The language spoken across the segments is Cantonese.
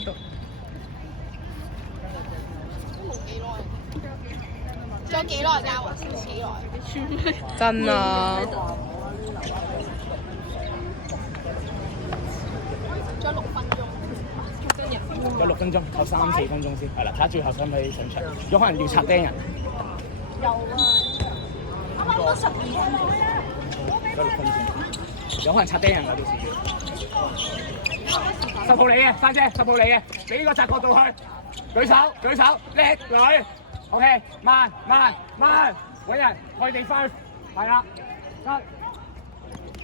度讀。都冇幾耐。仲有幾耐㗎？還是幾耐？真啊！仲有6分鐘。有6分鐘，扣3-4分鐘先。係啦，睇下最後使唔使上場。有可能要拆釘人。有啊。啱啱都12分鐘。有6分鐘。有可能拆釘人嗰啲事。10號你嘅，珊姐，10號你嘅，你呢個窄角度去，舉手，叻女 ，OK， 慢，揾人去地分，係啦，得，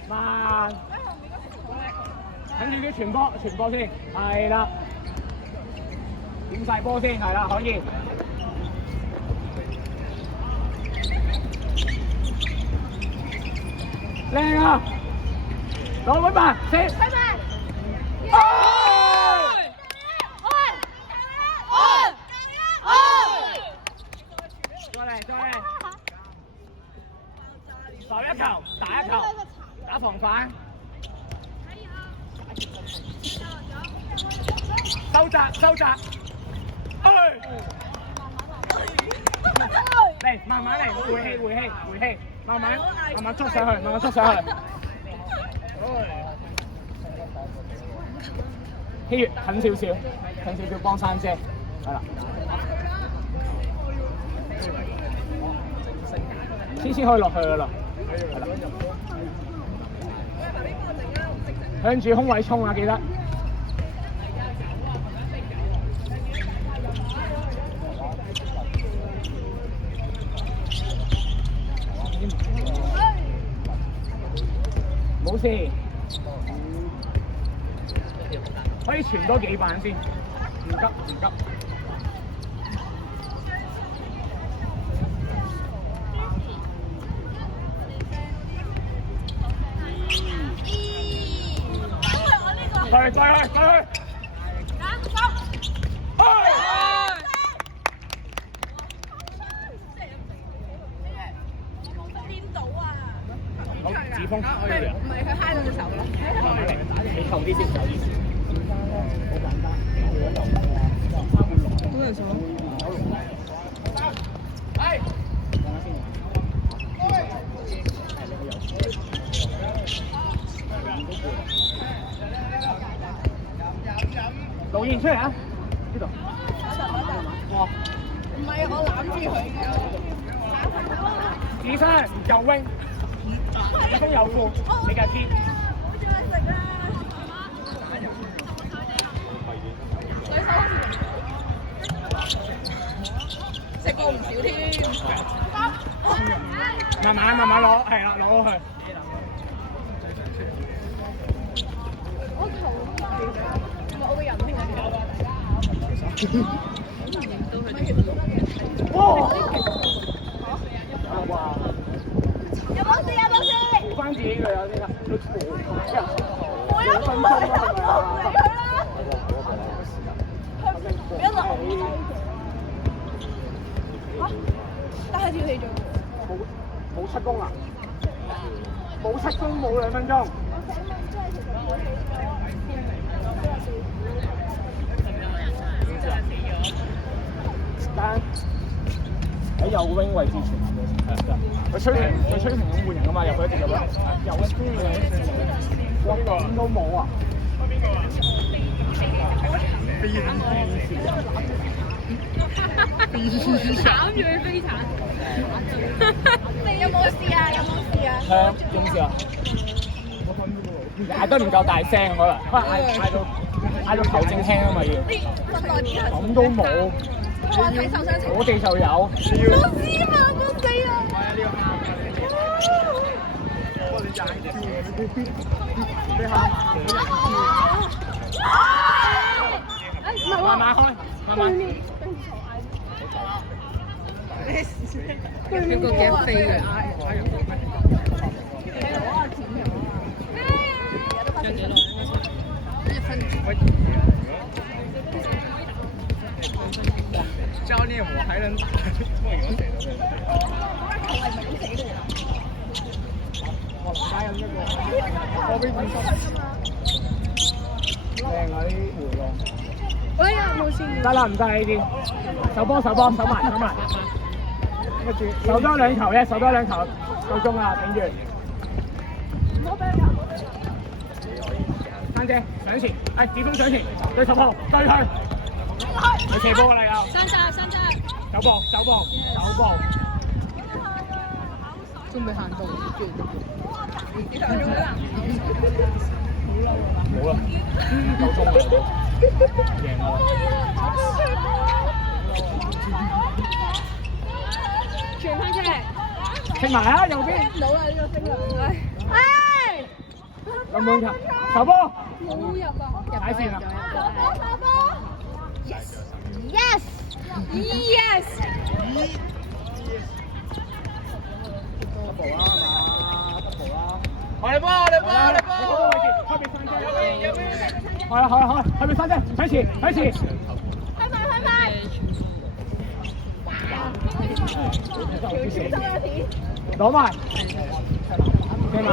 慢，睇住啲傳波先，係啦，點晒波先，係啦，可以。靚啊！攞位吧，先。再嚟，手一球，打一球，打防反，收窄，嚟，慢慢嚟，回氣，慢慢捉上去，希月近少少幫珊姐，係啦。先可以落去噶啦，係啦，向住空位衝啊！記得。冇事，可以傳多幾板先，唔急。再去！顛倒啊！好，子峰，唔係佢揩到隻手咯。慢慢嚟，你後啲先，好簡單。多人數。係。導演出嚟啊！呢度。哇！唔係我攬住佢嘅。子珊游泳，子峰有褲，你嘅 T。好似去食啦！食過唔少添。慢慢攞，係啦，攞去。我個人添哇！有冇事？扶翻自己佢有啲啦，佢我一唔係啊，理佢啦。一流。但係跳起咗。冇7公啊！冇7公，冇2分鐘。但喺右 wing 位置傳，佢吹停咁換人噶嘛，入去一直入啦，右 wing 哇點都冇啊！慘住佢飛鏟。你有冇事啊？有冇事啊？嗌得唔夠大聲可能，嗌到球證聽啊嘛要。咁都冇。我哋就有。老師嘛，都死啊！慢慢開，慢慢。一個鏡飛嘅。教練，我還能打，夢遊誰都會。加入一個，我俾你。靚女回浪。得啦，唔得呢啲。手波，手埋。跟住守多兩球啫，守多兩球夠鐘啦，頂住。唔好俾佢。珊姐上前，子峰上前，對10號，對佢。你斜波嚟啊！三隻。走步。仲未行到，冇啦，夠鐘啦，贏啦。傳翻出嚟，踢埋啊，右邊。冇啦呢個升啦，唉，咁樣球，球波。冇入啊，踩線啦。Yes。我哋波，開邊三姐，好，開邊三姐，向前，攞埋，踢埋。